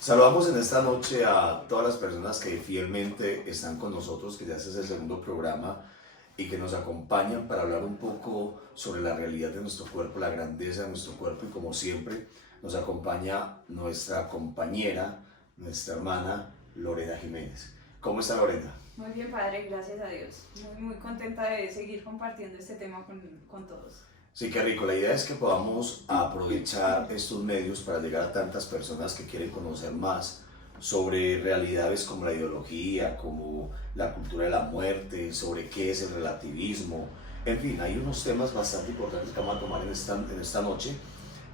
Saludamos en esta noche a todas las personas que fielmente están con nosotros, que ya este es el segundo programa y que nos acompañan para hablar un poco sobre la realidad de nuestro cuerpo, la grandeza de nuestro cuerpo y como siempre nos acompaña nuestra compañera, nuestra hermana Lorena Jiménez. ¿Cómo está Lorena? Muy bien, padre, gracias a Dios. Muy contenta de seguir compartiendo este tema con todos. Sí, qué rico. La idea es que podamos aprovechar estos medios para llegar a tantas personas que quieren conocer más sobre realidades como la ideología, como la cultura de la muerte, sobre qué es el relativismo. En fin, hay unos temas bastante importantes que vamos a tomar en esta noche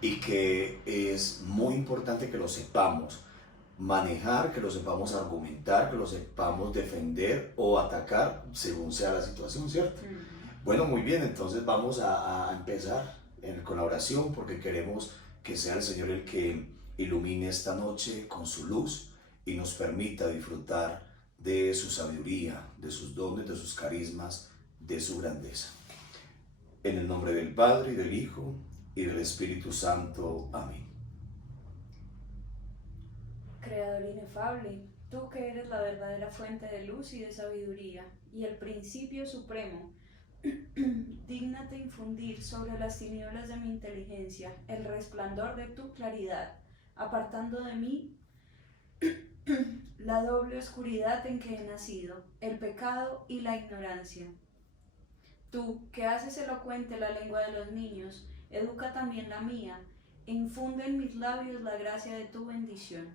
y que es muy importante que lo sepamos manejar, que lo sepamos argumentar, que lo sepamos defender o atacar según sea la situación, ¿cierto? Bueno, muy bien, entonces vamos a empezar con la oración porque queremos que sea el Señor el que ilumine esta noche con su luz y nos permita disfrutar de su sabiduría, de sus dones, de sus carismas, de su grandeza. En el nombre del Padre, y del Hijo, y del Espíritu Santo. Amén. Creador inefable, tú que eres la verdadera fuente de luz y de sabiduría y el principio supremo, dígnate infundir sobre las tinieblas de mi inteligencia el resplandor de tu claridad, apartando de mí la doble oscuridad en que he nacido, el pecado y la ignorancia. Tú, que haces elocuente la lengua de los niños, educa también la mía, e infunde en mis labios la gracia de tu bendición.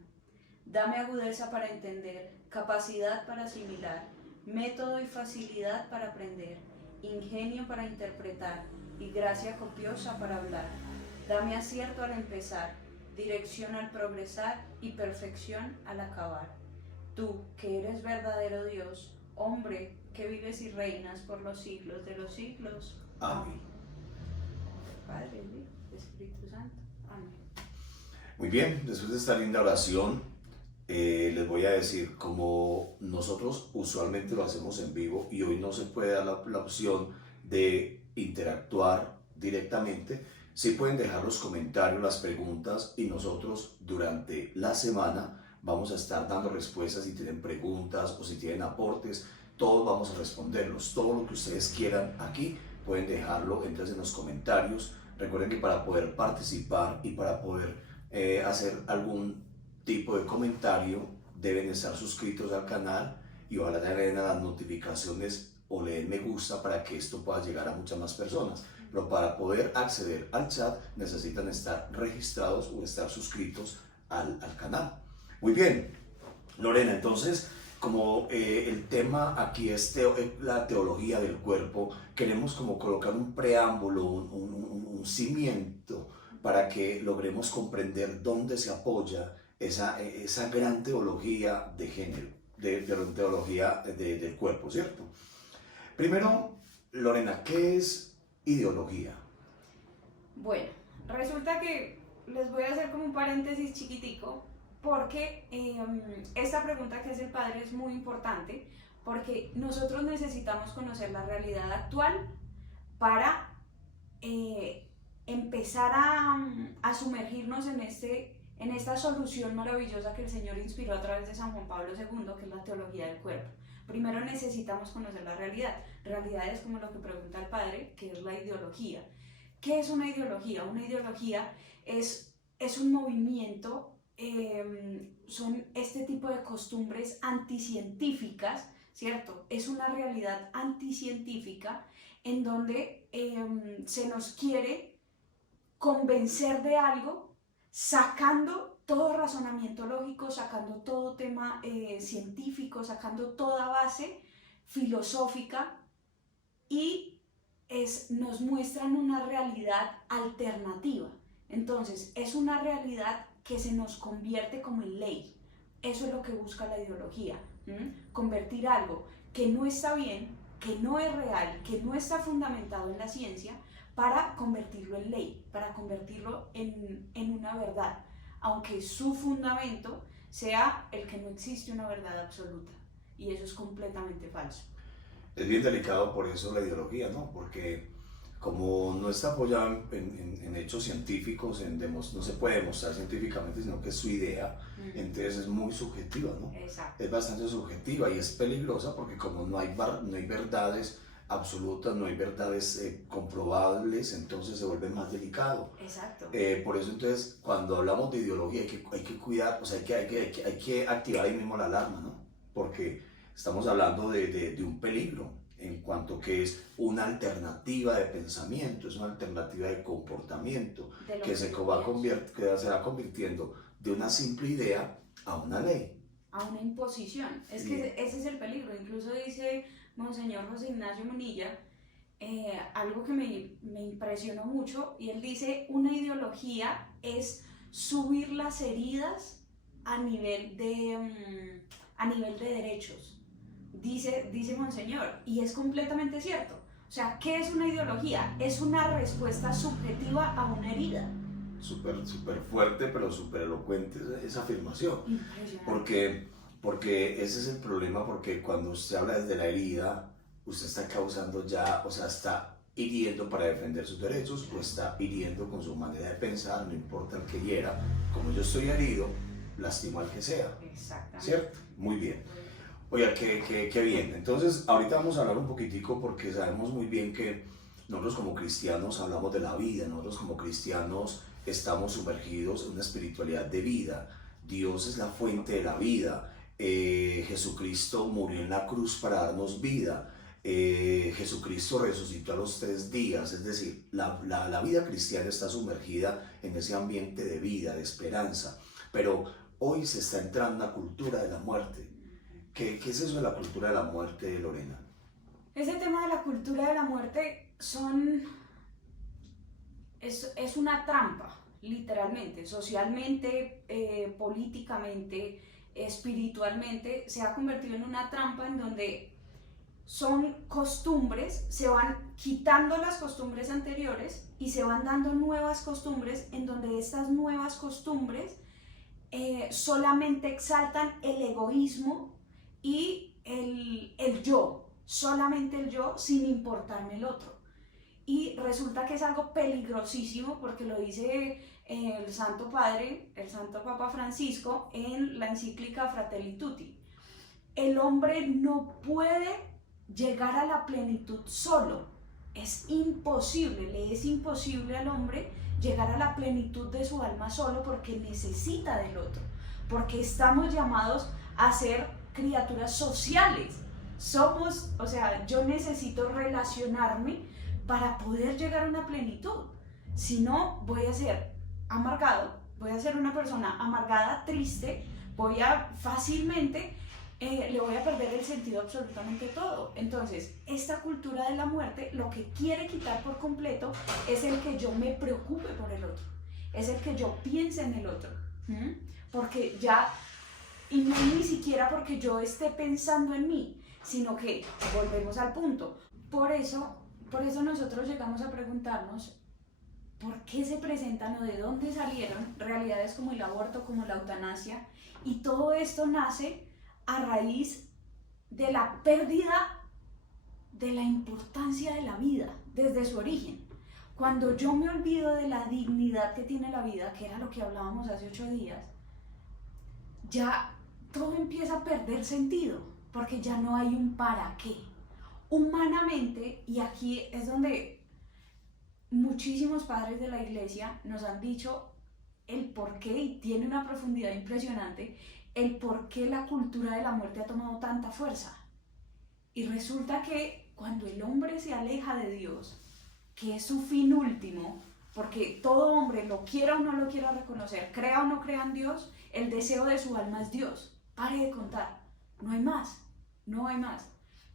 Dame agudeza para entender, capacidad para asimilar, método y facilidad para aprender, ingenio para interpretar y gracia copiosa para hablar. Dame acierto al empezar, dirección al progresar y perfección al acabar. Tú, que eres verdadero Dios, hombre, que vives y reinas por los siglos de los siglos. Amén. Padre, Hijo, Espíritu Santo. Amén. Muy bien, después de esta linda oración, les voy a decir, como nosotros usualmente lo hacemos en vivo y hoy no se puede dar la opción de interactuar directamente, sí pueden dejar los comentarios, las preguntas y nosotros durante la semana vamos a estar dando respuestas si tienen preguntas o si tienen aportes, todos vamos a responderlos, todo lo que ustedes quieran aquí pueden dejarlo entonces en los comentarios. Recuerden que para poder participar y para poder hacer algún tipo de comentario deben estar suscritos al canal y ojalá le den a las notificaciones o le den me gusta para que esto pueda llegar a muchas más personas. Pero para poder acceder al chat necesitan estar registrados o estar suscritos al canal. Muy bien, Lorena, entonces como el tema aquí es la teología del cuerpo, queremos como colocar un preámbulo, un cimiento para que logremos comprender dónde se apoya esa gran teología de género, de teología del cuerpo, ¿cierto? Primero, Lorena, ¿qué es ideología? Bueno, resulta que les voy a hacer como un paréntesis chiquitico porque esta pregunta que hace el padre es muy importante porque nosotros necesitamos conocer la realidad actual para empezar a sumergirnos en esta solución maravillosa que el Señor inspiró a través de San Juan Pablo II, que es la teología del cuerpo. Primero necesitamos conocer la realidad. Realidad es como lo que pregunta el padre, que es la ideología. ¿Qué es una ideología? Una ideología es un movimiento, son este tipo de costumbres anticientíficas, ¿cierto? Es una realidad anticientífica en donde se nos quiere convencer de algo sacando todo razonamiento lógico, sacando todo tema científico, sacando toda base filosófica y nos muestran una realidad alternativa. Entonces, es una realidad que se nos convierte como en ley. Eso es lo que busca la ideología. Convertir algo que no está bien, que no es real, que no está fundamentado en la ciencia, para convertirlo en ley, para convertirlo en una verdad, aunque su fundamento sea el que no existe una verdad absoluta. Y eso es completamente falso. Es bien delicado por eso la ideología, ¿no? Porque como no está apoyada en hechos científicos, no se puede demostrar científicamente, sino que es su idea, entonces es muy subjetiva, ¿no? Exacto. Es bastante subjetiva y es peligrosa porque como no hay verdades absolutas, no hay verdades comprobables, entonces se vuelve más delicado. Exacto. Por eso entonces cuando hablamos de ideología hay que cuidar, o sea, hay que activar ahí mismo la alarma, ¿no? Porque estamos hablando de un peligro en cuanto que es una alternativa de pensamiento, es una alternativa de comportamiento que se va convirtiendo de una simple idea a una ley. A una imposición. Es que ese es el peligro. Incluso dice Monseñor José Ignacio Munilla algo que me impresionó mucho, y él dice: una ideología es subir las heridas a nivel de derechos. Dice Monseñor, y es completamente cierto. O sea, ¿qué es una ideología? Es una respuesta subjetiva a una herida. Súper fuerte, pero súper elocuente esa afirmación. Impresionante. Porque ese es el problema, porque cuando usted habla desde la herida, usted está causando ya, o sea, está hiriendo para defender sus derechos, o está hiriendo con su manera de pensar, no importa el que hiera. Como yo estoy herido, lastimo al que sea. Exactamente. ¿Cierto? Muy bien. Oiga, qué bien. Entonces, ahorita vamos a hablar un poquitico porque sabemos muy bien que nosotros como cristianos hablamos de la vida, nosotros como cristianos estamos sumergidos en una espiritualidad de vida. Dios es la fuente de la vida. Jesucristo murió en la cruz para darnos vida. Jesucristo resucitó a los 3 días, es decir, la vida cristiana está sumergida en ese ambiente de vida, de esperanza. Pero hoy se está entrando en la cultura de la muerte. ¿Qué es eso de la cultura de la muerte, Lorena? Ese tema de la cultura de la muerte es una trampa, literalmente, socialmente, políticamente, espiritualmente. Se ha convertido en una trampa en donde son costumbres, se van quitando las costumbres anteriores y se van dando nuevas costumbres, en donde estas nuevas costumbres solamente exaltan el egoísmo y el yo, solamente el yo, sin importarme el otro. Y resulta que es algo peligrosísimo, porque lo dice el Santo Padre, el Santo Papa Francisco, en la encíclica Fratelli Tutti. El hombre no puede llegar a la plenitud solo. Es imposible, le es imposible al hombre llegar a la plenitud de su alma solo, porque necesita del otro, porque estamos llamados a ser criaturas sociales. O sea, yo necesito relacionarme para poder llegar a una plenitud. Si no, voy a ser amargado, voy a ser una persona amargada, triste, fácilmente le voy a perder el sentido absolutamente todo. Entonces, esta cultura de la muerte lo que quiere quitar por completo es el que yo me preocupe por el otro, es el que yo piense en el otro, porque ya, y no ni siquiera porque yo esté pensando en mí, sino que volvemos al punto. Por eso nosotros llegamos a preguntarnos por qué se presentan o de dónde salieron realidades como el aborto, como la eutanasia, y todo esto nace a raíz de la pérdida de la importancia de la vida desde su origen. Cuando yo me olvido de la dignidad que tiene la vida, que era lo que hablábamos hace 8 días, ya todo empieza a perder sentido, porque ya no hay un para qué. Humanamente, y aquí es donde muchísimos padres de la iglesia nos han dicho el por qué, y tiene una profundidad impresionante, el por qué la cultura de la muerte ha tomado tanta fuerza. Y resulta que cuando el hombre se aleja de Dios, que es su fin último, porque todo hombre, lo quiera o no lo quiera reconocer, crea o no crea en Dios, el deseo de su alma es Dios. Pare de contar, no hay más, no hay más.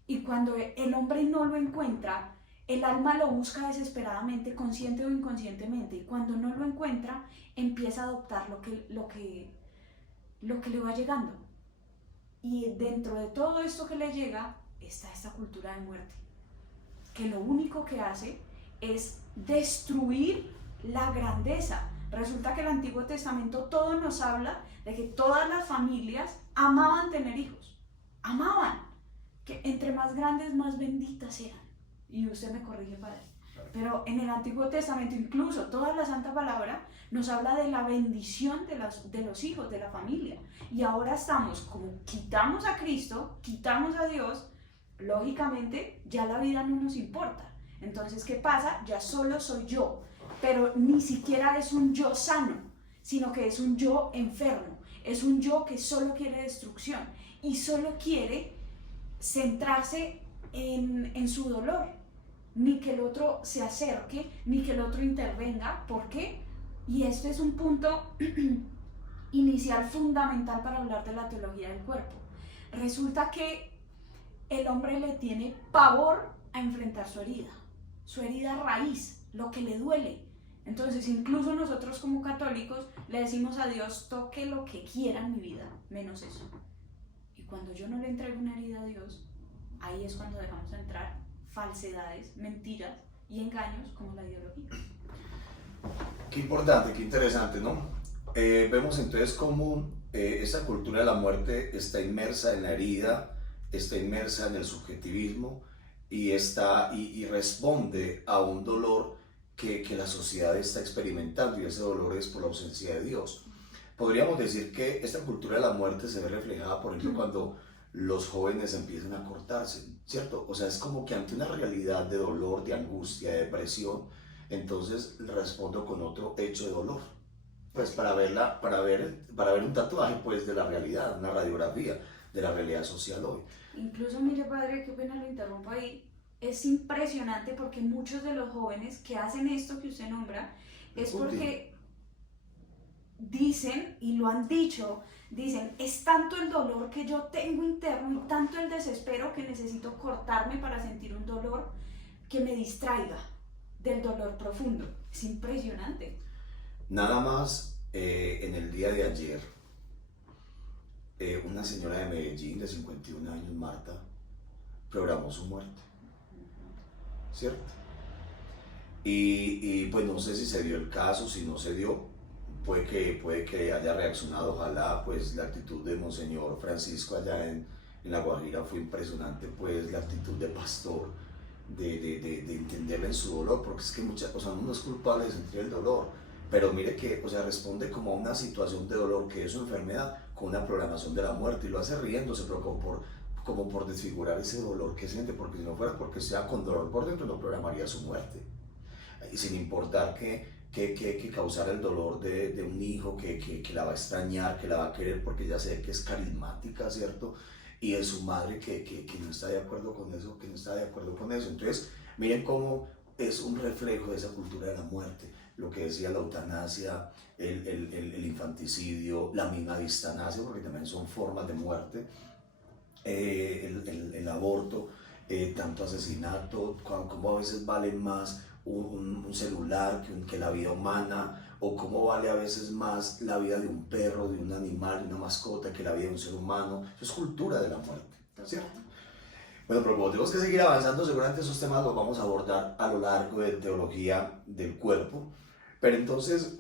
Y cuando el hombre no lo encuentra, el alma lo busca desesperadamente, consciente o inconscientemente, y cuando no lo encuentra, empieza a adoptar lo que le va llegando. Y dentro de todo esto que le llega está esta cultura de muerte, que lo único que hace es destruir la grandeza. Resulta que el Antiguo Testamento todo nos habla de que todas las familias amaban tener hijos, amaban, que entre más grandes más benditas eran. Y usted me corrige, padre, Pero en el Antiguo Testamento, incluso toda la Santa Palabra nos habla de la bendición de los hijos, de la familia. Y ahora estamos, como quitamos a Cristo, quitamos a Dios, lógicamente ya la vida no nos importa. Entonces, ¿qué pasa? Ya solo soy yo, pero ni siquiera es un yo sano, sino que es un yo enfermo, es un yo que solo quiere destrucción y solo quiere centrarse en su dolor, ni que el otro se acerque, ni que el otro intervenga. ¿Por qué? Y este es un punto inicial fundamental para hablar de la teología del cuerpo. Resulta que el hombre le tiene pavor a enfrentar su herida raíz, lo que le duele. Entonces, incluso nosotros como católicos le decimos a Dios, toque lo que quiera en mi vida, menos eso. Y cuando yo no le entrego una herida a Dios, ahí es cuando dejamos entrar falsedades, mentiras y engaños como la ideología. Qué importante, qué interesante, ¿no? Vemos entonces cómo esta cultura de la muerte está inmersa en la herida, está inmersa en el subjetivismo y responde a un dolor que la sociedad está experimentando, y ese dolor es por la ausencia de Dios. Podríamos decir que esta cultura de la muerte se ve reflejada, por ejemplo, cuando los jóvenes empiezan a cortarse, ¿cierto? O sea, es como que ante una realidad de dolor, de angustia, de depresión, entonces respondo con otro hecho de dolor, pues para ver un tatuaje pues de la realidad, una radiografía de la realidad social hoy. Incluso, mire padre, qué pena lo interrumpo ahí, es impresionante porque muchos de los jóvenes que hacen esto que usted nombra es porque dicen, y lo han dicho, dicen, es tanto el dolor que yo tengo interno y tanto el desespero que necesito cortarme para sentir un dolor que me distraiga del dolor profundo. Es impresionante. Nada más en el día de ayer, una señora de Medellín de 51 años, Marta, programó su muerte, ¿cierto? Y pues no sé si se dio el caso, si no se dio, puede que haya reaccionado, ojalá. Pues la actitud de Monseñor Francisco allá en La Guajira fue impresionante, pues la actitud de pastor, de entenderle en su dolor, porque es que muchas cosas, uno no es culpable de sentir el dolor, pero mire que, o sea, responde como a una situación de dolor que es su enfermedad, con una programación de la muerte, y lo hace riéndose, pero como por desfigurar ese dolor que siente, porque si no fuera porque sea con dolor por dentro, no programaría su muerte. Y sin importar que causara el dolor de un hijo que la va a extrañar, que la va a querer porque ya sé que es carismática, ¿cierto? Y de su madre que no está de acuerdo con eso, que no está de acuerdo con eso. Entonces, miren cómo es un reflejo de esa cultura de la muerte. Lo que decía la eutanasia, el infanticidio, la misma distanasia, porque también son formas de muerte, el aborto, tanto asesinato, como a veces vale más un celular que la vida humana, o cómo vale a veces más la vida de un perro, de un animal, de una mascota, que la vida de un ser humano. Eso es cultura de la muerte, ¿cierto? Bueno, pero como tenemos que seguir avanzando, seguramente esos temas los vamos a abordar a lo largo de teología del cuerpo. Pero entonces,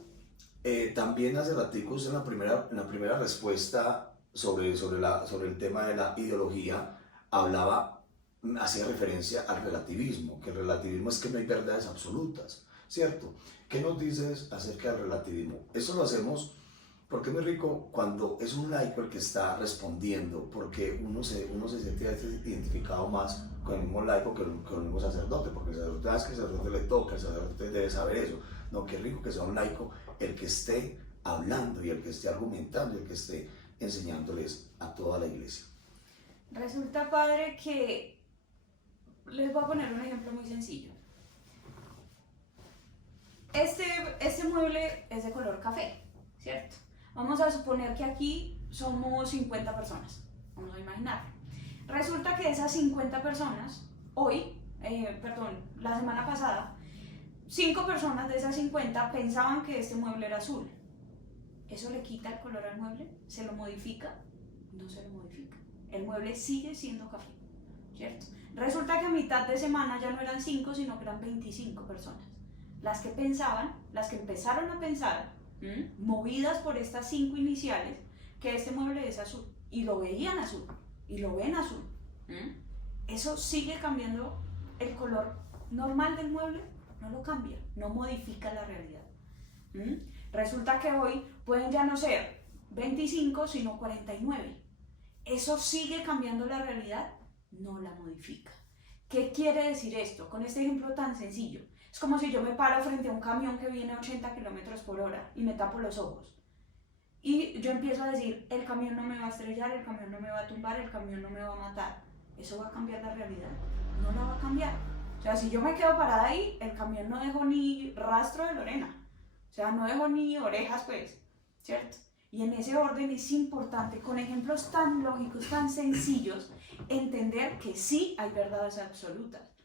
también hace ratico usted en la primera respuesta sobre el tema de la ideología, hacía referencia al relativismo, que el relativismo es que no hay verdades absolutas, ¿cierto? ¿Qué nos dices acerca del relativismo? Eso lo hacemos porque es muy rico cuando es un laico el que está respondiendo, porque uno se siente identificado más con el mismo laico que con el mismo sacerdote, porque el sacerdote, que el sacerdote le toca, el sacerdote debe saber eso. No, qué rico que sea un laico el que esté hablando y el que esté argumentando y el que esté enseñándoles a toda la iglesia. Resulta, padre, que les voy a poner un ejemplo muy sencillo. Este mueble es de color café, ¿cierto? Vamos a suponer que aquí somos 50 personas, vamos a imaginar. Resulta que de esas 50 personas, la semana pasada, 5 personas de esas 50 pensaban que este mueble era azul. ¿Eso le quita el color al mueble? ¿Se lo modifica? No se lo modifica. El mueble sigue siendo café, ¿cierto? Resulta que a mitad de semana ya no eran 5, sino que eran 25 personas. Las que pensaban, las que empezaron a pensar, movidas por estas 5 iniciales, que este mueble es azul. Y lo veían azul. Y lo ven azul. ¿Eso sigue cambiando el color normal del mueble? no lo cambia, no modifica la realidad. Resulta que hoy pueden ya no ser 25, sino 49. ¿Eso sigue cambiando la realidad? No la modifica. ¿Qué quiere decir esto? Con este ejemplo tan sencillo. Es como si yo me paro frente a un camión que viene a 80 kilómetros por hora y me tapo los ojos. Y yo empiezo a decir, el camión no me va a estrellar, el camión no me va a tumbar, el camión no me va a matar. ¿Eso va a cambiar la realidad? No la va a cambiar. O sea, si yo me quedo parada ahí, el camión no dejó ni rastro de Lorena. O sea, no dejó ni orejas, pues, ¿cierto? Y en ese orden es importante, con ejemplos tan lógicos, tan sencillos, entender que sí hay verdades absolutas.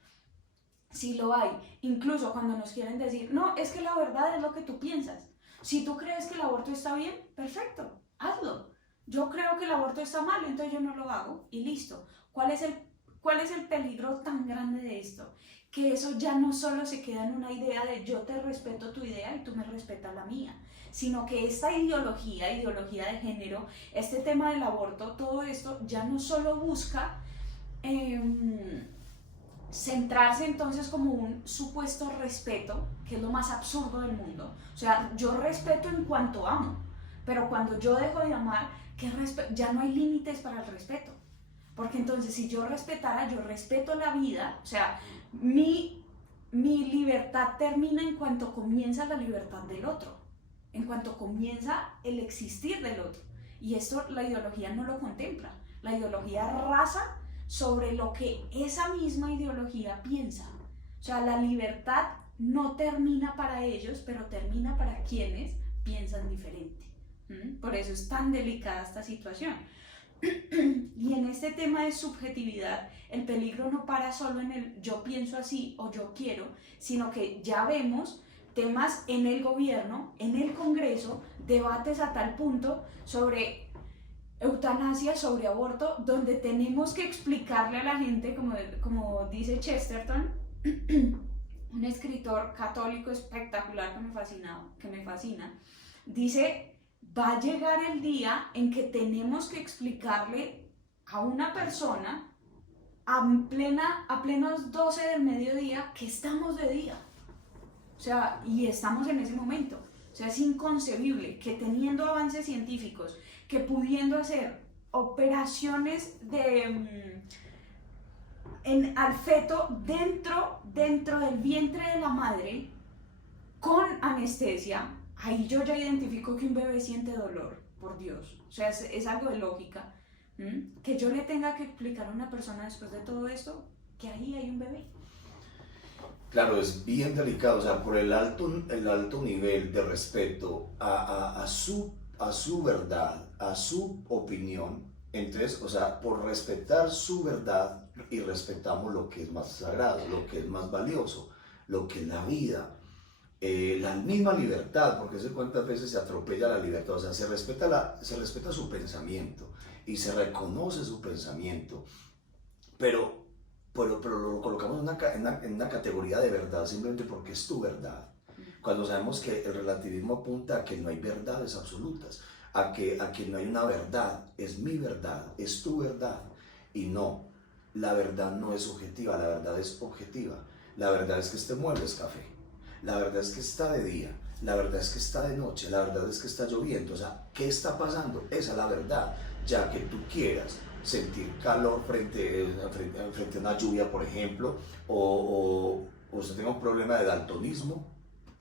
Sí lo hay. Incluso cuando nos quieren decir, no, es que la verdad es lo que tú piensas. Si tú crees que el aborto está bien, perfecto, hazlo. Yo creo que el aborto está mal, entonces yo no lo hago y listo. ¿Cuál es el peligro tan grande de esto? Que eso ya no solo se queda en una idea de yo te respeto tu idea y tú me respetas la mía, sino que esta ideología de género, este tema del aborto, todo esto ya no solo busca centrarse entonces como un supuesto respeto, que es lo más absurdo del mundo. O sea, yo respeto en cuanto amo, pero cuando yo dejo de amar, ya no hay límites para el respeto. Porque entonces si yo respetara, yo respeto la vida, o sea, mi libertad termina en cuanto comienza la libertad del otro, en cuanto comienza el existir del otro. Y esto la ideología no lo contempla. La ideología rasa sobre lo que esa misma ideología piensa. O sea, la libertad no termina para ellos, pero termina para quienes piensan diferente. Por eso es tan delicada esta situación. Y en este tema de subjetividad, el peligro no para solo en el yo pienso así o yo quiero, sino que ya vemos temas en el gobierno, en el Congreso, debates a tal punto sobre eutanasia, sobre aborto, donde tenemos que explicarle a la gente, como dice Chesterton, un escritor católico espectacular que me fascina, dice, va a llegar el día en que tenemos que explicarle a una persona a plenos 12 del mediodía que estamos de día. O sea, y estamos en ese momento. O sea, es inconcebible que teniendo avances científicos, que pudiendo hacer operaciones al feto dentro del vientre de la madre con anestesia, ahí yo ya identifico que un bebé siente dolor, por Dios. O sea, es algo de lógica. Que yo le tenga que explicar a una persona después de todo esto que ahí hay un bebé. Claro, es bien delicado, o sea, por el alto nivel de respeto a su verdad, a su opinión. Entonces, o sea, por respetar su verdad y respetamos lo que es más sagrado, lo que es más valioso, lo que es la vida, la misma libertad, porque cuántas veces se atropella la libertad, o sea, se respeta su pensamiento y se reconoce su pensamiento, pero lo colocamos en una categoría de verdad simplemente porque es tu verdad. Cuando sabemos que el relativismo apunta a que no hay verdades absolutas, a que no hay una verdad, es mi verdad, es tu verdad. Y no, la verdad no es subjetiva, la verdad es objetiva. La verdad es que este mueble es café, la verdad es que está de día, la verdad es que está de noche, la verdad es que está lloviendo. O sea, ¿qué está pasando? Esa es la verdad, ya que tú quieras sentir calor frente a una lluvia, por ejemplo, o usted tenga un problema de daltonismo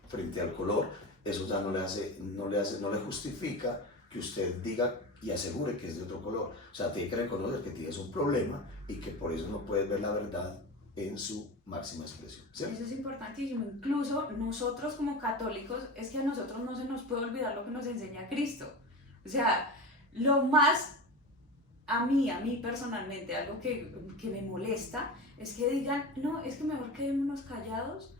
frente al color, eso ya no le justifica que usted diga y asegure que es de otro color. O sea, tiene que reconocer que tienes un problema y que por eso no puedes ver la verdad en su máxima expresión, ¿cierto? Eso es importantísimo. Incluso nosotros como católicos, es que a nosotros no se nos puede olvidar lo que nos enseña Cristo. O sea, lo más a mí personalmente, algo que me molesta, es que digan, no, es que mejor quedémonos callados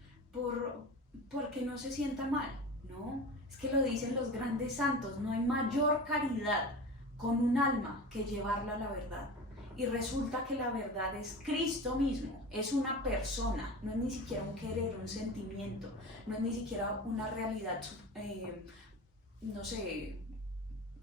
porque no se sienta mal. No, es que lo dicen los grandes santos, no hay mayor caridad con un alma que llevarla a la verdad. Y resulta que la verdad es Cristo mismo, es una persona, no es ni siquiera un querer, un sentimiento, no es ni siquiera una realidad, no sé,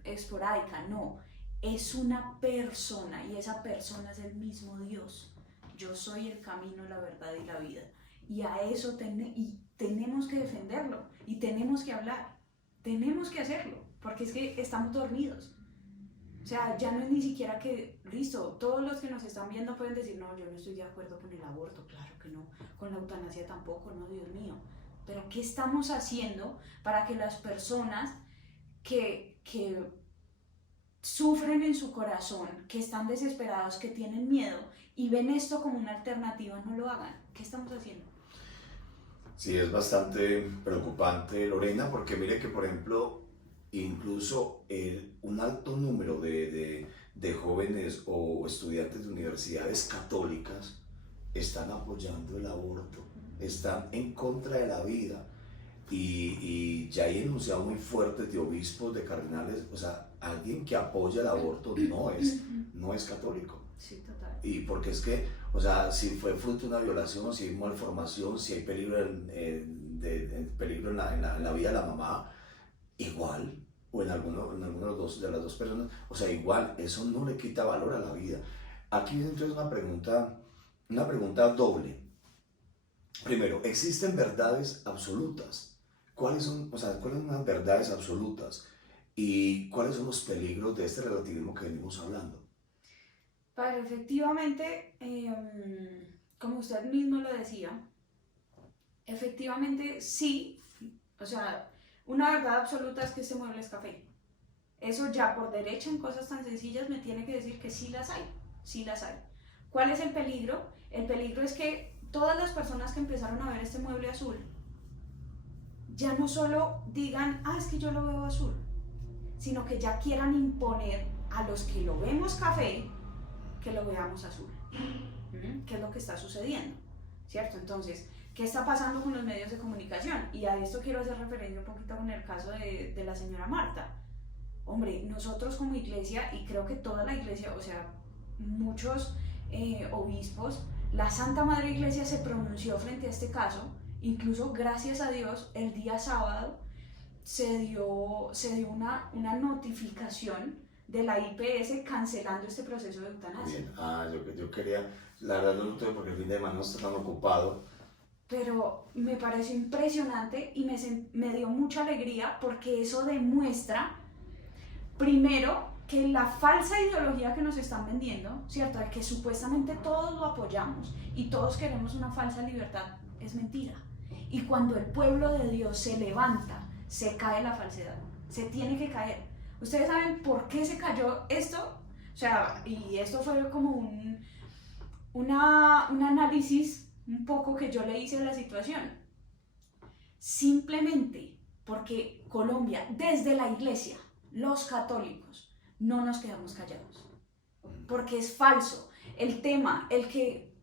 esporádica, no. Es una persona y esa persona es el mismo Dios. Yo soy el camino, la verdad y la vida. y a eso tenemos que defenderlo y tenemos que hablar, tenemos que hacerlo, porque es que estamos dormidos. O sea, ya no es ni siquiera que, listo, todos los que nos están viendo pueden decir, no, yo no estoy de acuerdo con el aborto, claro que no, con la eutanasia tampoco, no, Dios mío. Pero ¿qué estamos haciendo para que las personas que sufren en su corazón, que están desesperados, que tienen miedo y ven esto como una alternativa, no lo hagan? ¿Qué estamos haciendo? Sí, es bastante preocupante, Lorena, porque mire que, por ejemplo, incluso un alto número de jóvenes o estudiantes de universidades católicas están apoyando el aborto, están en contra de la vida. Y ya hay enunciados muy fuertes de obispos, de cardenales, o sea, alguien que apoya el aborto no es católico. Sí, total. Y porque es que, o sea, si fue fruto de una violación, si hay malformación, si hay peligro, peligro en la vida de la mamá, igual, o en alguno de las dos personas, o sea, igual, eso no le quita valor a la vida. Aquí viene entonces una pregunta doble. Primero, ¿existen verdades absolutas? ¿Cuáles son, o sea, cuáles son las verdades absolutas? ¿Y cuáles son los peligros de este relativismo que venimos hablando? Pero efectivamente, como usted mismo lo decía, efectivamente sí, o sea, una verdad absoluta es que este mueble es café. Eso ya por derecho en cosas tan sencillas me tiene que decir que sí las hay, sí las hay. ¿Cuál es el peligro? El peligro es que todas las personas que empezaron a ver este mueble azul ya no solo digan, ah, es que yo lo veo azul, sino que ya quieran imponer a los que lo vemos café que lo veamos azul. ¿Qué es lo que está sucediendo? ¿Cierto? Entonces, ¿qué está pasando con los medios de comunicación? Y a esto quiero hacer referencia un poquito con el caso de la señora Marta. Hombre, nosotros como iglesia, y creo que toda la iglesia, o sea, muchos obispos, la Santa Madre Iglesia se pronunció frente a este caso. Incluso, gracias a Dios, el día sábado se dio una notificación de la IPS cancelando este proceso de eutanasia. Bien, yo quería, la verdad no lo tuve porque el fin de semana no está tan ocupado. Pero me pareció impresionante y me dio mucha alegría porque eso demuestra, primero, que la falsa ideología que nos están vendiendo, ¿cierto? De que supuestamente todos lo apoyamos y todos queremos una falsa libertad, es mentira. Y cuando el pueblo de Dios se levanta, se cae la falsedad, se tiene que caer. ¿Ustedes saben por qué se cayó esto? O sea, y esto fue como un análisis un poco que yo le hice de la situación. Simplemente porque Colombia, desde la iglesia, los católicos, no nos quedamos callados. Porque es falso. El tema, el que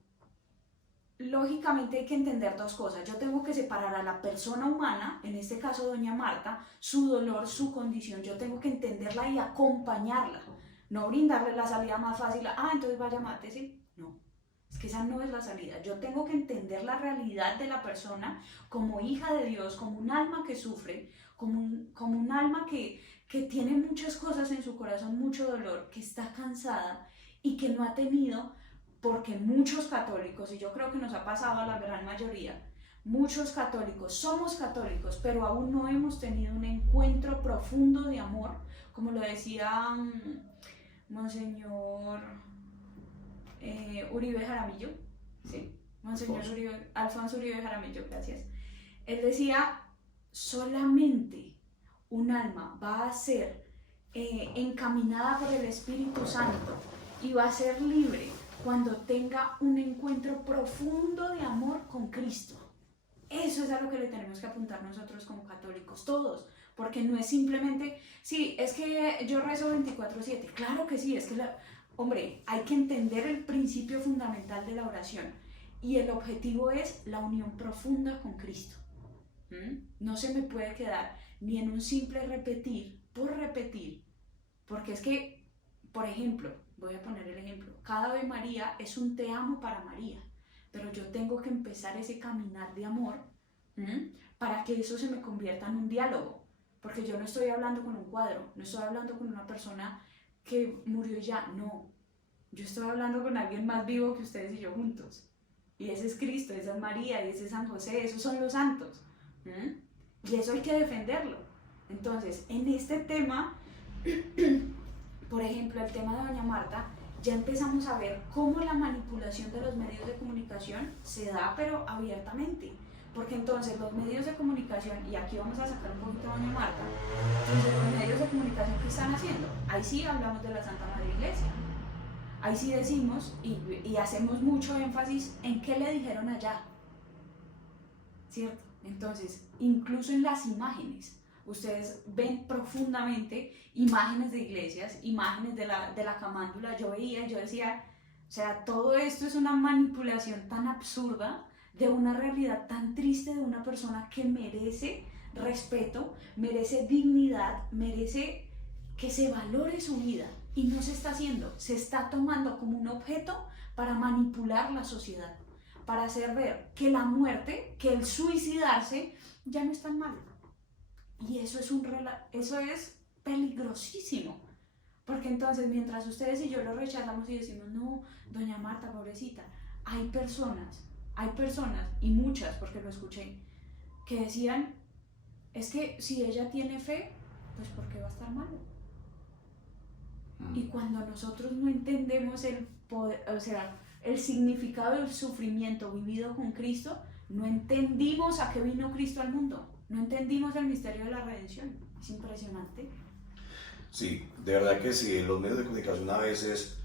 lógicamente hay que entender dos cosas. Yo tengo que separar a la persona humana, en este caso doña Marta, su dolor, su condición. Yo tengo que entenderla y acompañarla. No brindarle la salida más fácil. Ah, entonces vaya, mátese. No. Es que esa no es la salida. Yo tengo que entender la realidad de la persona como hija de Dios, como un alma que sufre, como un alma que tiene muchas cosas en su corazón, mucho dolor, que está cansada y que no ha tenido, porque muchos católicos, y yo creo que nos ha pasado a la gran mayoría, muchos católicos, somos católicos, pero aún no hemos tenido un encuentro profundo de amor, como lo decía Monseñor Uribe Jaramillo, sí, Monseñor Alfonso Uribe Jaramillo, gracias. Él decía, solamente un alma va a ser encaminada por el Espíritu Santo y va a ser libre cuando tenga un encuentro profundo de amor con Cristo. Eso es a lo que le tenemos que apuntar nosotros como católicos, todos, porque no es simplemente, sí, es que yo rezo 24/7, claro que sí, es que hombre, hay que entender el principio fundamental de la oración y el objetivo es la unión profunda con Cristo. No se me puede quedar ni en un simple repetir, porque es que, por ejemplo, voy a poner el ejemplo, cada Ave María es un te amo para María, pero yo tengo que empezar ese caminar de amor para que eso se me convierta en un diálogo, porque yo no estoy hablando con un cuadro, no estoy hablando con una persona que murió ya, no, yo estoy hablando con alguien más vivo que ustedes y yo juntos. Y ese es Cristo, esa es María, y ese es San José, esos son los santos. Y eso hay que defenderlo. Entonces, en este tema, por ejemplo, el tema de doña Marta, ya empezamos a ver cómo la manipulación de los medios de comunicación se da, pero abiertamente. Porque entonces los medios de comunicación, y aquí vamos a sacar un poquito a doña Marta, entonces los medios de comunicación, ¿qué están haciendo? Ahí sí hablamos de la Santa Madre Iglesia. Ahí sí decimos y hacemos mucho énfasis en qué le dijeron allá, ¿cierto? Entonces, incluso en las imágenes, ustedes ven profundamente imágenes de iglesias, imágenes de la camándula. Yo veía, yo decía, o sea, todo esto es una manipulación tan absurda de una realidad tan triste de una persona que merece respeto, merece dignidad, merece que se valore su vida. Y no se está haciendo, se está tomando como un objeto para manipular la sociedad, para hacer ver que la muerte, que el suicidarse ya no es tan malo. Y eso es peligrosísimo, porque entonces mientras ustedes y yo lo rechazamos y decimos, no, doña Marta, pobrecita, hay personas, y muchas, porque lo escuché, que decían, es que si ella tiene fe, pues ¿por qué va a estar malo? Y cuando nosotros no entendemos el poder, o sea, el significado del sufrimiento vivido con Cristo, no entendimos a qué vino Cristo al mundo, no entendimos el misterio de la redención. Es impresionante. Sí, de verdad que sí, en los medios de comunicación a veces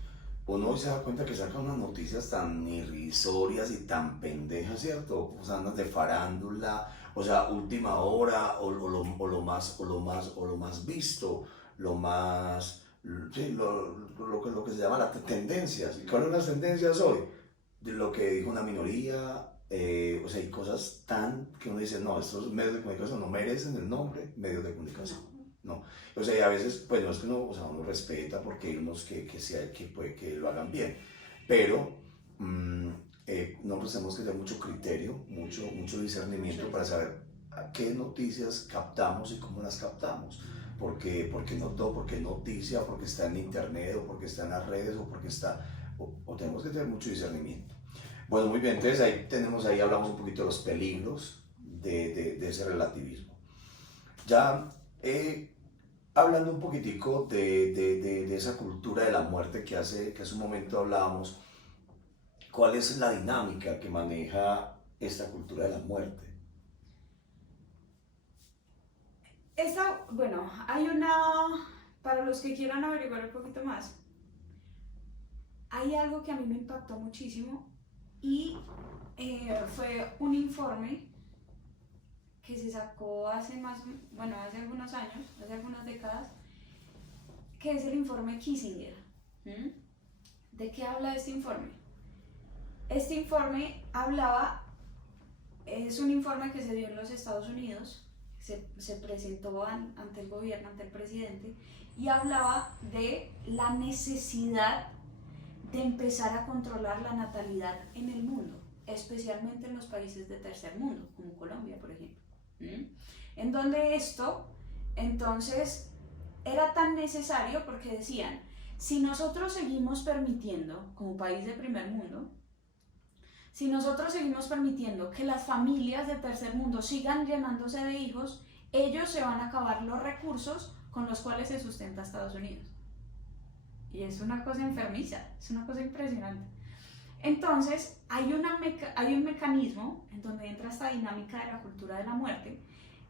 uno hoy se da cuenta que sacan unas noticias tan irrisorias y tan pendejas, ¿cierto? O sea, unas de farándula, o sea, última hora, o lo más visto, lo más, sí, lo que se llama las tendencias. ¿Y cuáles son las tendencias hoy? De lo que dijo una minoría, o sea, hay cosas tan que uno dice, no, estos medios de comunicación no merecen el nombre medios de comunicación. No, o sea, y a veces, pues no es que uno, o sea, uno respeta porque hay unos que puede que lo hagan bien, pero nosotros tenemos que tener mucho criterio, mucho discernimiento para saber a qué noticias captamos y cómo las captamos. Porque no todo, porque es noticia, porque está en internet, o porque está en las redes, o porque está, o tenemos que tener mucho discernimiento. Bueno, muy bien, entonces ahí hablamos un poquito de los peligros de ese relativismo. Ya hablando un poquitico de esa cultura de la muerte que hace un momento hablábamos, ¿cuál es la dinámica que maneja esta cultura de la muerte? Bueno, para los que quieran averiguar un poquito más, hay algo que a mí me impactó muchísimo y fue un informe que se sacó hace algunos años, hace algunas décadas, que es el informe Kissinger. ¿De qué habla este informe? Este informe es un informe que se dio en los Estados Unidos, se presentó ante el gobierno, ante el presidente, y hablaba de la necesidad de empezar a controlar la natalidad en el mundo, especialmente en los países de tercer mundo, como Colombia, por ejemplo. En donde esto, entonces, era tan necesario porque decían, si nosotros seguimos permitiendo, como país de primer mundo, si nosotros seguimos permitiendo que las familias de tercer mundo sigan llenándose de hijos, ellos se van a acabar los recursos con los cuales se sustenta Estados Unidos. Y es una cosa enfermiza, es una cosa impresionante. Entonces, hay un mecanismo en donde entra esta dinámica de la cultura de la muerte,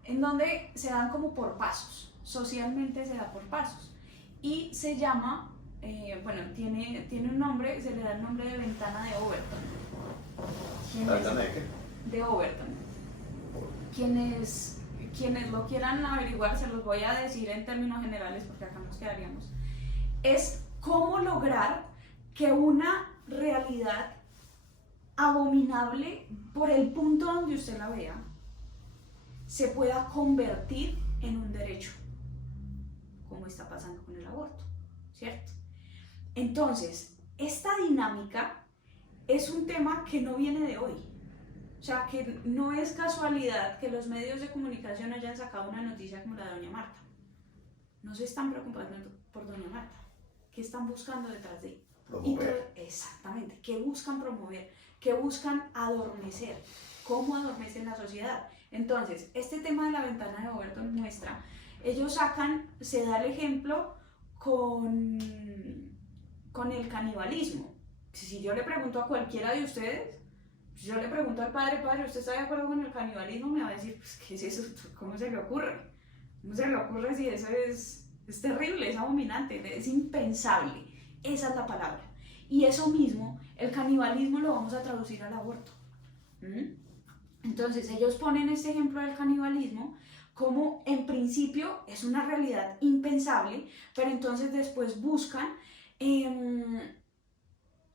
en donde se dan como por pasos, socialmente se da por pasos, y se llama, tiene un nombre, se le da el nombre de ventana de Overton. ¿Ventana de qué? De Overton. Quienes lo quieran averiguar, se los voy a decir en términos generales porque acá nos quedaríamos. Es cómo lograr que una realidad abominable, por el punto donde usted la vea, se pueda convertir en un derecho, como está pasando con el aborto, ¿cierto? Entonces, esta dinámica es un tema que no viene de hoy. O sea, que no es casualidad que los medios de comunicación hayan sacado una noticia como la de doña Marta. No se están preocupando por doña Marta. ¿Qué están buscando detrás de? Promover. Exactamente, ¿qué buscan promover? ¿Qué buscan adormecer? ¿Cómo adormecen la sociedad? Entonces, este tema de la ventana de Overton muestra, ellos se da el ejemplo con el canibalismo. Si yo le pregunto a cualquiera de ustedes, si yo le pregunto al padre, ¿usted está de acuerdo con el canibalismo? Me va a decir, pues, ¿qué es eso? ¿Cómo se le ocurre? ¿Cómo se le ocurre si eso es terrible, es abominante, es impensable? Esa es la palabra. Y eso mismo, el canibalismo lo vamos a traducir al aborto. Entonces ellos ponen este ejemplo del canibalismo como en principio es una realidad impensable, pero entonces después buscan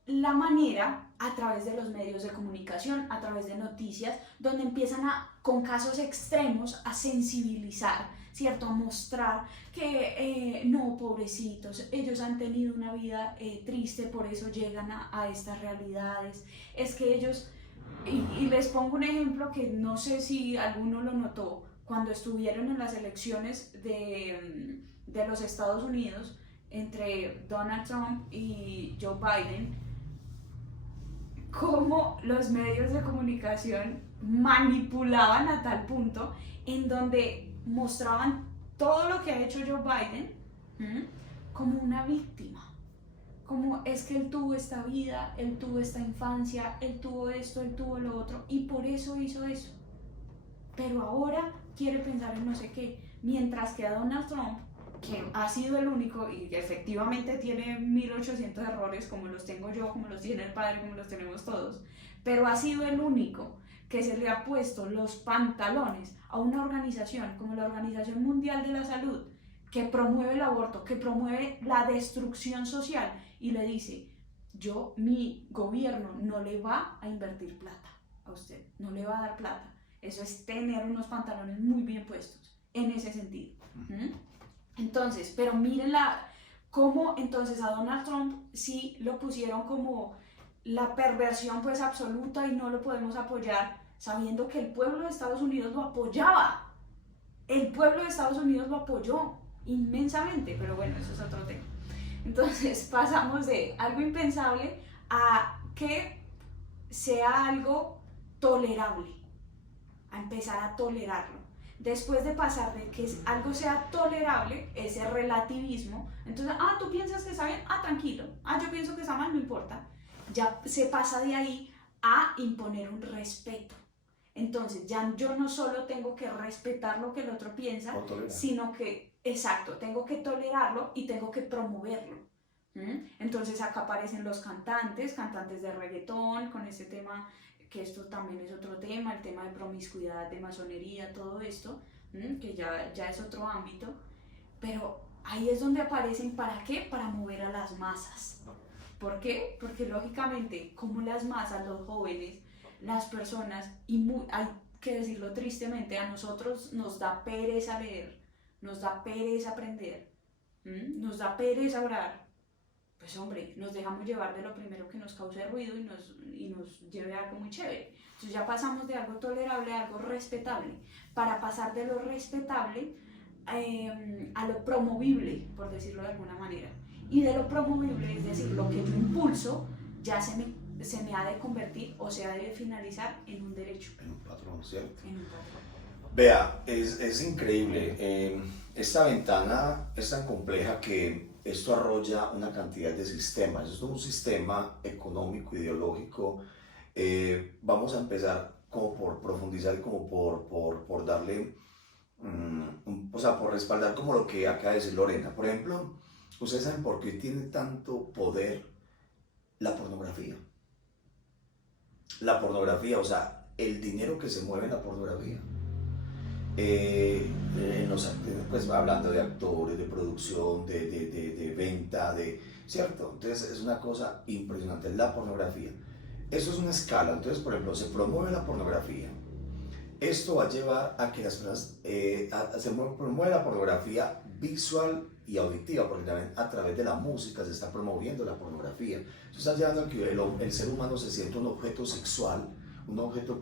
la manera a través de los medios de comunicación, a través de noticias, donde empiezan con casos extremos a sensibilizar, ¿cierto? A mostrar que no, pobrecitos, ellos han tenido una vida triste, por eso llegan a estas realidades. Es que ellos, y les pongo un ejemplo que no sé si alguno lo notó, cuando estuvieron en las elecciones de los Estados Unidos entre Donald Trump y Joe Biden, cómo los medios de comunicación manipulaban a tal punto en donde mostraban todo lo que ha hecho Joe Biden como una víctima, como es que él tuvo esta vida, él tuvo esta infancia, él tuvo esto, él tuvo lo otro y por eso hizo eso, pero ahora quiere pensar en no sé qué, mientras que a Donald Trump, que ha sido el único y que efectivamente tiene 1800 errores como los tengo yo, como los tiene el padre, como los tenemos todos, pero ha sido el único que se le ha puesto los pantalones a una organización como la Organización Mundial de la Salud, que promueve el aborto, que promueve la destrucción social y le dice, mi gobierno no le va a invertir plata a usted, no le va a dar plata. Eso es tener unos pantalones muy bien puestos en ese sentido. Entonces, pero miren cómo entonces a Donald Trump sí lo pusieron como la perversión pues absoluta y no lo podemos apoyar, sabiendo que el pueblo de Estados Unidos lo apoyaba. El pueblo de Estados Unidos lo apoyó inmensamente, pero bueno, eso es otro tema. Entonces pasamos de algo impensable a que sea algo tolerable, a empezar a tolerarlo. Después de pasar de que algo sea tolerable, ese relativismo, entonces, tú piensas que está bien, tranquilo, yo pienso que está mal, no importa. Ya se pasa de ahí a imponer un respeto. Entonces, ya yo no solo tengo que respetar lo que el otro piensa, sino que, exacto, tengo que tolerarlo y tengo que promoverlo. Entonces acá aparecen los cantantes de reggaetón, con ese tema, que esto también es otro tema, el tema de promiscuidad, de masonería, todo esto, que ya es otro ámbito, pero ahí es donde aparecen, ¿para qué? Para mover a las masas. ¿Por qué? Porque lógicamente, como las masas, los jóvenes, las personas, hay que decirlo tristemente, a nosotros nos da pereza leer, nos da pereza aprender, nos da pereza orar. Pues hombre, nos dejamos llevar de lo primero que nos cause ruido y nos lleve a algo muy chévere. Entonces ya pasamos de algo tolerable a algo respetable, para pasar de lo respetable a lo promovible, por decirlo de alguna manera. Y de lo promovible, es decir, lo que yo impulso, ya se me ha de convertir o se ha de finalizar en un derecho. En un patrón, ¿cierto? En un patrón. Vea, es increíble. Esta ventana es tan compleja que esto arrolla una cantidad de sistemas. Esto es un sistema económico, ideológico. Vamos a empezar como por profundizar y como por darle, o sea, por respaldar como lo que acaba de decir Lorena. Por ejemplo, ¿ustedes saben por qué tiene tanto poder la pornografía? La pornografía, o sea, el dinero que se mueve en la pornografía. Pues hablando de actores, de producción, de venta, ¿cierto? Entonces es una cosa impresionante, la pornografía. Eso es una escala. Entonces, por ejemplo, se promueve la pornografía. Esto va a llevar a que las personas, se promueve la pornografía visual y auditiva, porque también a través de la música se está promoviendo la pornografía. Eso está llevando a que el ser humano se sienta un objeto sexual, un objeto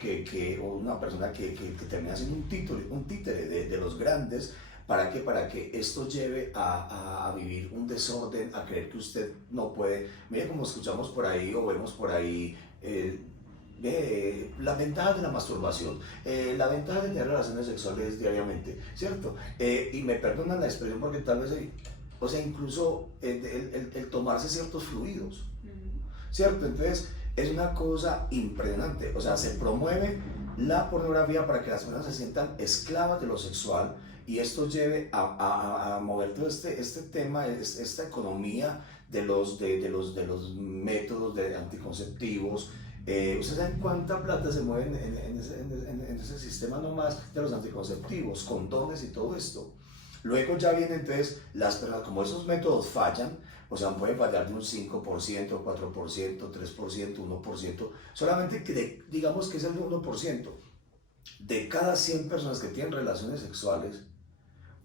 o una persona que termina siendo un títere de los grandes, ¿Para qué? Para que esto lleve a vivir un desorden, a creer que usted no puede. Mire como escuchamos por ahí o vemos por ahí la ventaja de la masturbación, la ventaja de tener relaciones sexuales diariamente, ¿cierto? Y me perdonan la expresión porque tal vez, o sea, incluso el tomarse ciertos fluidos, ¿cierto? Entonces es una cosa impresionante, o sea, se promueve la pornografía para que las personas se sientan esclavas de lo sexual y esto lleve a mover todo este tema, esta economía de los métodos de anticonceptivos. ¿Ustedes saben cuánta plata se mueve en ese sistema nomás de los anticonceptivos, condones y todo esto? Luego ya vienen entonces las personas, como esos métodos fallan, o sea, pueden fallar de un 5%, 4%, 3%, 1%, solamente que digamos que es el 1%. De cada 100 personas que tienen relaciones sexuales,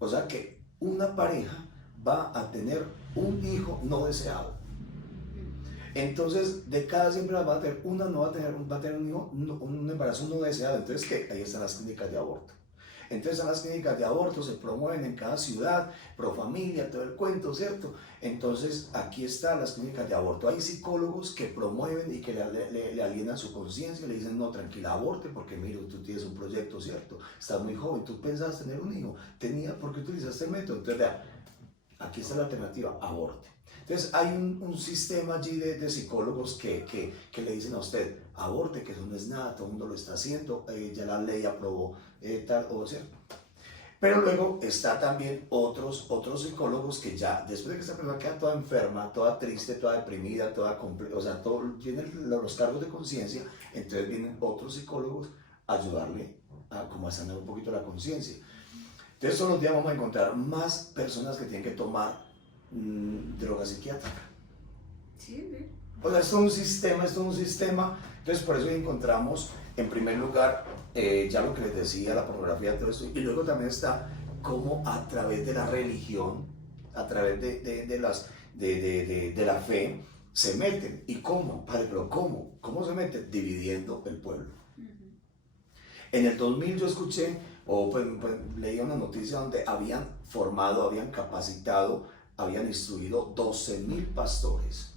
o sea que una pareja va a tener un hijo no deseado. Entonces, de cada 100 personas va a tener una, no va a tener un hijo, un embarazo no deseado. Entonces, ¿qué? Ahí están las clínicas de aborto. Entonces, las clínicas de aborto se promueven en cada ciudad, pro familia, todo el cuento, ¿cierto? Entonces, aquí están las clínicas de aborto. Hay psicólogos que promueven y que le alienan su conciencia, le dicen, no, tranquila, aborte, porque mira, tú tienes un proyecto, ¿cierto? Estás muy joven, tú pensabas tener un hijo, ¿por qué utilizaste el método? Entonces, vea, aquí está la alternativa, aborte. Entonces hay un sistema allí de psicólogos que le dicen a usted, aborte, que eso no es nada, todo el mundo lo está haciendo, ya la ley aprobó tal o cierto. Pero luego está también otros psicólogos que ya, después de que esta persona queda toda enferma, toda triste, toda deprimida, o sea, tienen los cargos de conciencia, entonces vienen otros psicólogos a ayudarle como a sanar un poquito la conciencia. Entonces todos los días vamos a encontrar más personas que tienen que tomar droga psiquiátrica. Sí, sí. O sea, esto es un sistema. Entonces por eso encontramos en primer lugar ya lo que les decía, la pornografía, todo esto, y luego también está cómo a través de la religión, a través de la fe, se meten. ¿Y cómo? Padre, pero ¿cómo? ¿Cómo se meten? Dividiendo el pueblo. En el 2000 yo escuché, pues, leí una noticia donde habían formado, habían capacitado, habían instruido 12.000 pastores.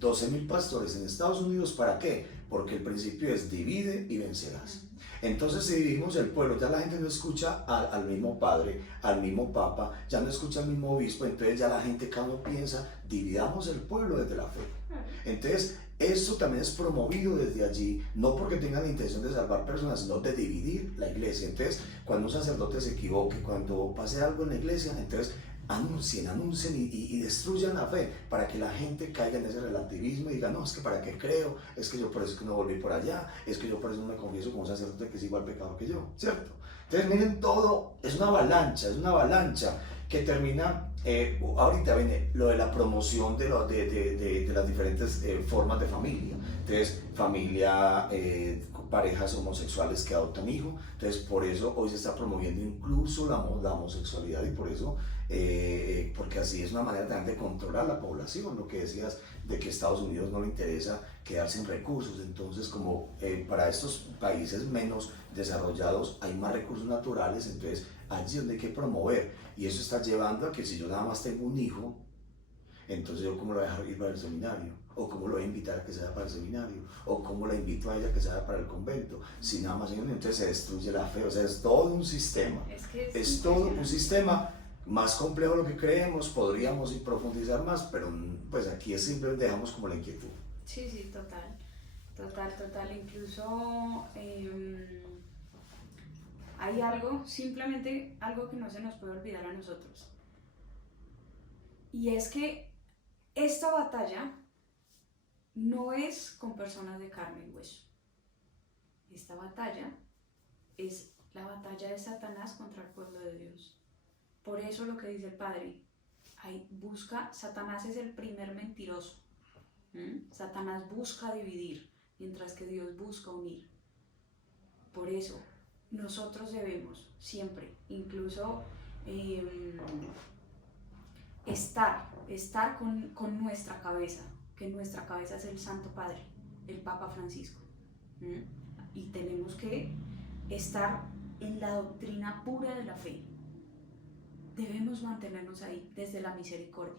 12.000 pastores en Estados Unidos, ¿para qué? Porque el principio es divide y vencerás. Entonces si dividimos el pueblo, ya la gente no escucha al mismo padre, al mismo papa, ya no escucha al mismo obispo, entonces ya la gente cada uno piensa, dividamos el pueblo desde la fe. Entonces eso también es promovido desde allí, no porque tengan la intención de salvar personas, sino de dividir la iglesia. Entonces cuando un sacerdote se equivoque, cuando pase algo en la iglesia, entonces anuncien y destruyan la fe para que la gente caiga en ese relativismo y diga, no, es que para qué creo, es que yo por eso es que no volví por allá, es que yo por eso no me confieso con un sacerdote que es igual pecado que yo, ¿cierto? Entonces miren, todo es una avalancha que termina, ahorita viene lo de la promoción de las diferentes formas de familia. Entonces familia, parejas homosexuales que adoptan hijos, entonces por eso hoy se está promoviendo incluso la homosexualidad y por eso porque así es una manera también de controlar la población, lo que decías de que Estados Unidos no le interesa quedar sin recursos, entonces como para estos países menos desarrollados hay más recursos naturales, entonces allí es donde hay que promover y eso está llevando a que si yo nada más tengo un hijo, entonces yo cómo lo voy a dejar ir para el seminario, o cómo lo voy a invitar a que se vaya para el seminario, o cómo la invito a ella a que se vaya para el convento, si nada más hay uno, entonces se destruye la fe, o sea es todo un sistema, es todo un sistema más complejo de lo que creemos, podríamos profundizar más, pero pues aquí es simplemente dejamos como la inquietud. Sí, sí, total, incluso hay simplemente algo que no se nos puede olvidar a nosotros, y es que esta batalla no es con personas de carne y hueso, esta batalla es la batalla de Satanás contra el pueblo de Dios. Por eso lo que dice el Padre, Satanás es el primer mentiroso. Satanás busca dividir, mientras que Dios busca unir. Por eso nosotros debemos siempre, incluso estar con nuestra cabeza, que nuestra cabeza es el Santo Padre, el Papa Francisco. Y tenemos que estar en la doctrina pura de la fe. debemos mantenernos ahí desde la misericordia.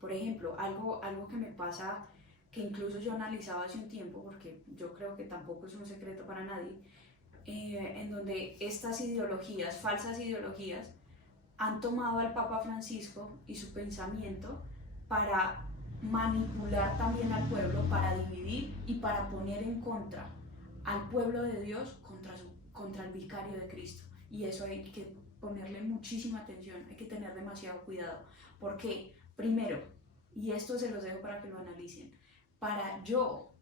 Por ejemplo, algo que me pasa, que incluso yo analizaba hace un tiempo, porque yo creo que tampoco es un secreto para nadie, en donde estas ideologías, falsas ideologías, han tomado al Papa Francisco y su pensamiento para manipular también al pueblo, para dividir y para poner en contra al pueblo de Dios contra el vicario de Cristo. Y eso hay que ponerle muchísima atención, hay que tener demasiado cuidado, porque primero, y esto se los dejo para que lo analicen, para yo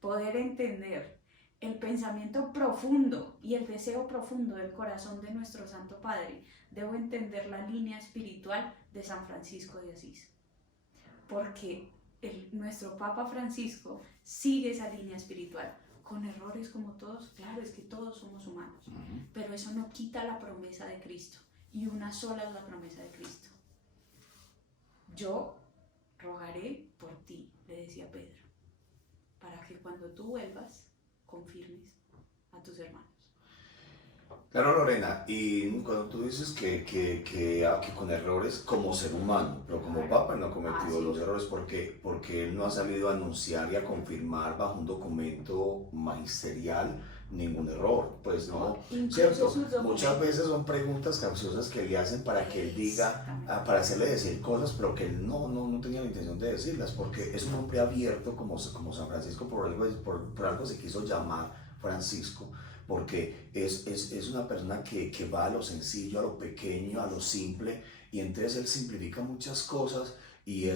poder entender el pensamiento profundo y el deseo profundo del corazón de nuestro Santo Padre, debo entender la línea espiritual de San Francisco de Asís, porque nuestro Papa Francisco sigue esa línea espiritual, con errores como todos, claro, es que todos somos humanos, pero eso no quita la promesa de Cristo, y una sola es la promesa de Cristo. Yo rogaré por ti, le decía Pedro, para que cuando tú vuelvas, confirmes a tus hermanos. Claro, Lorena, y cuando tú dices que con errores como ser humano, pero como Papa no ha cometido los errores porque él no ha salido a anunciar y a confirmar bajo un documento magisterial ningún error, pues no, ¿cierto? Muchas veces son preguntas capciosas que le hacen para que él diga, para hacerle decir cosas, pero que él no tenía la intención de decirlas, porque es un hombre abierto como San Francisco, por algo se quiso llamar Francisco, porque es una persona que va a lo sencillo, a lo pequeño, a lo simple, y entonces él simplifica muchas cosas, y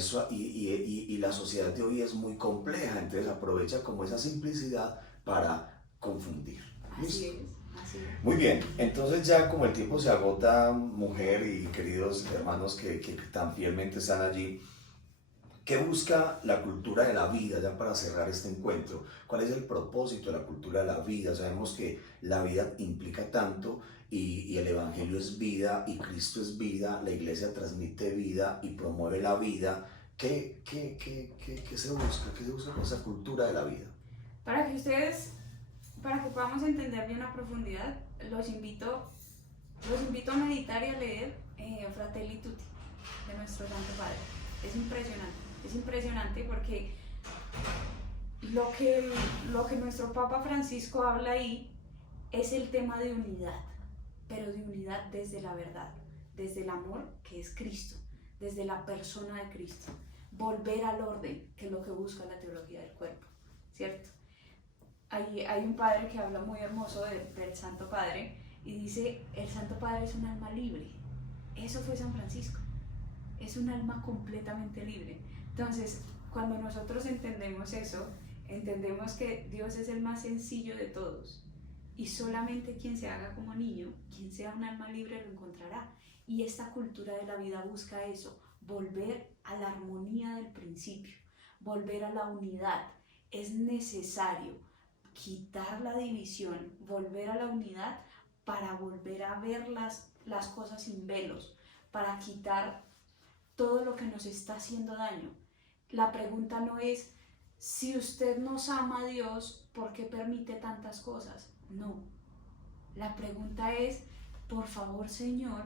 la sociedad de hoy es muy compleja, entonces aprovecha como esa simplicidad para confundir. Así es, así es. Muy bien, entonces ya como el tiempo se agota, mujer y queridos hermanos que tan fielmente están allí, ¿qué busca la cultura de la vida, ya para cerrar este encuentro? ¿Cuál es el propósito de la cultura de la vida? Sabemos que la vida implica tanto y el Evangelio es vida y Cristo es vida, la Iglesia transmite vida y promueve la vida. ¿Qué se busca? ¿Qué se busca con esa cultura de la vida? Para que podamos entender bien a profundidad, los invito a meditar y a leer Fratelli Tutti de nuestro Santo Padre. Es impresionante porque lo que nuestro Papa Francisco habla ahí es el tema de unidad, pero de unidad desde la verdad, desde el amor que es Cristo, desde la persona de Cristo, volver al orden, que es lo que busca la teología del cuerpo, ¿cierto? Hay un padre que habla muy hermoso del Santo Padre y dice, el Santo Padre es un alma libre. Eso fue San Francisco, es un alma completamente libre. Entonces, cuando nosotros entendemos eso, entendemos que Dios es el más sencillo de todos y solamente quien se haga como niño, quien sea un alma libre lo encontrará. Y esta cultura de la vida busca eso, volver a la armonía del principio, volver a la unidad. Es necesario quitar la división, volver a la unidad para volver a ver las cosas sin velos, para quitar todo lo que nos está haciendo daño. La pregunta no es, si usted nos ama a Dios, ¿por qué permite tantas cosas? No. La pregunta es, por favor, Señor,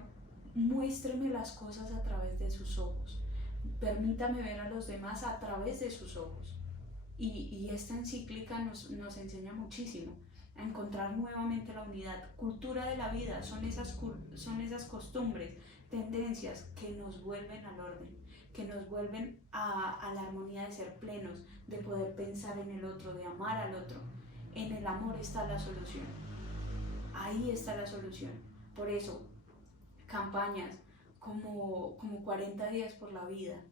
muéstreme las cosas a través de sus ojos. Permítame ver a los demás a través de sus ojos. Y esta encíclica nos enseña muchísimo a encontrar nuevamente la unidad. Cultura de la vida son esas costumbres, tendencias que nos vuelven al orden, que nos vuelven a la armonía de ser plenos, de poder pensar en el otro, de amar al otro. En el amor está la solución. Ahí está la solución. Por eso, campañas como 40 días por la vida,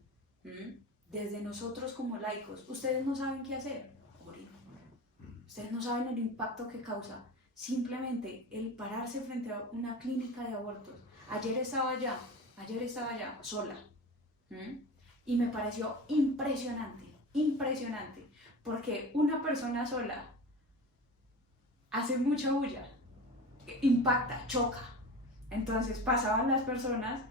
desde nosotros como laicos, ustedes no saben qué hacer, oren. Ustedes no saben el impacto que causa simplemente el pararse frente a una clínica de abortos. Ayer estaba allá sola, y me pareció impresionante, porque una persona sola hace mucha bulla, impacta, choca. Entonces pasaban las personas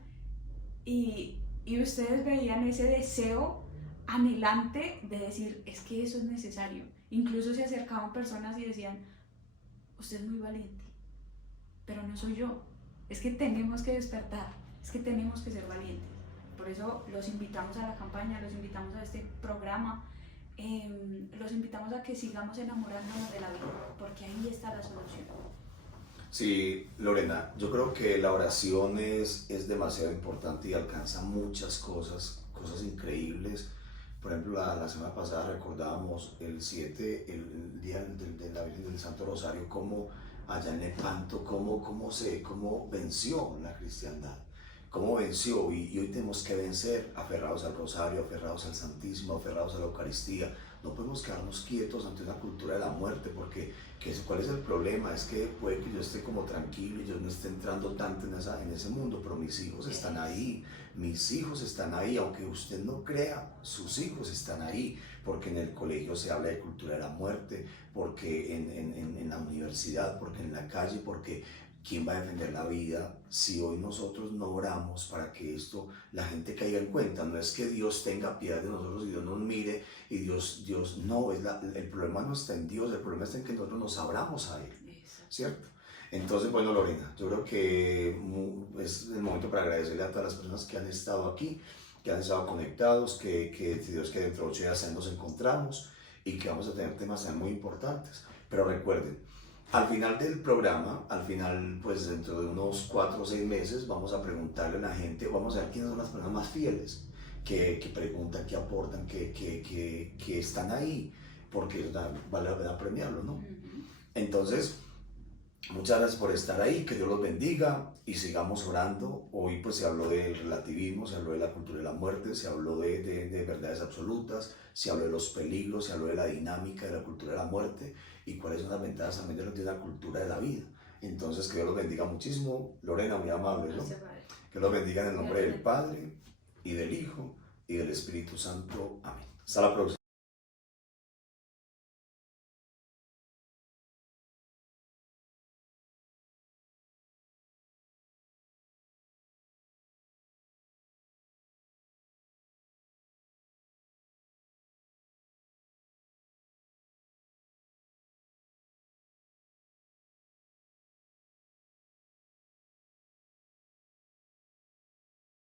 y ustedes veían ese deseo anhelante de decir, es que eso es necesario. Incluso se acercaban personas y decían, usted es muy valiente, pero no soy yo, es que tenemos que despertar, es es que tenemos que ser valientes. Por eso los invitamos a la campaña, los invitamos a este programa, los invitamos a que sigamos enamorándonos de la vida, porque ahí está la solución. Sí, Lorena, yo creo que la oración es demasiado importante y alcanza muchas cosas, cosas increíbles. Por ejemplo, la semana pasada recordábamos el día de la Virgen del Santo Rosario, cómo allá en Lepanto, cómo venció la cristiandad, cómo venció, y hoy tenemos que vencer, aferrados al Rosario, aferrados al Santísimo, aferrados a la Eucaristía. No podemos quedarnos quietos ante una cultura de la muerte, porque ¿cuál es el problema? Es que puede que yo esté como tranquilo y yo no esté entrando tanto en ese mundo, pero mis hijos están ahí, aunque usted no crea, sus hijos están ahí, porque en el colegio se habla de cultura de la muerte, porque en la universidad, porque en la calle, porque ¿quién va a defender la vida si hoy nosotros no oramos para que la gente caiga en cuenta? No es que Dios tenga piedad de nosotros y Dios nos mire y Dios no, el problema no está en Dios, el problema está en que nosotros nos abramos a Él, ¿cierto? Entonces, bueno, Lorena, yo creo que es el momento para agradecerle a todas las personas que han estado aquí, que han estado conectados, que Dios, que dentro de 8 días nos encontramos y que vamos a tener temas también muy importantes. Pero recuerden, al final del programa, pues dentro de unos 4 o 6 meses, vamos a preguntarle a la gente, vamos a ver quiénes son las personas más fieles, que preguntan, que aportan, que están ahí, porque vale la pena premiarlo, ¿no? Entonces, muchas gracias por estar ahí, que Dios los bendiga y sigamos orando. Hoy pues se habló del relativismo, se habló de la cultura de la muerte, se habló de verdades absolutas, se habló de los peligros, se habló de la dinámica de la cultura de la muerte y cuáles son las ventajas también de la cultura de la vida. Entonces, que Dios los bendiga muchísimo. Lorena, muy amable, ¿no? Que los bendiga en el nombre del Padre y del Hijo y del Espíritu Santo. Amén. Hasta la próxima.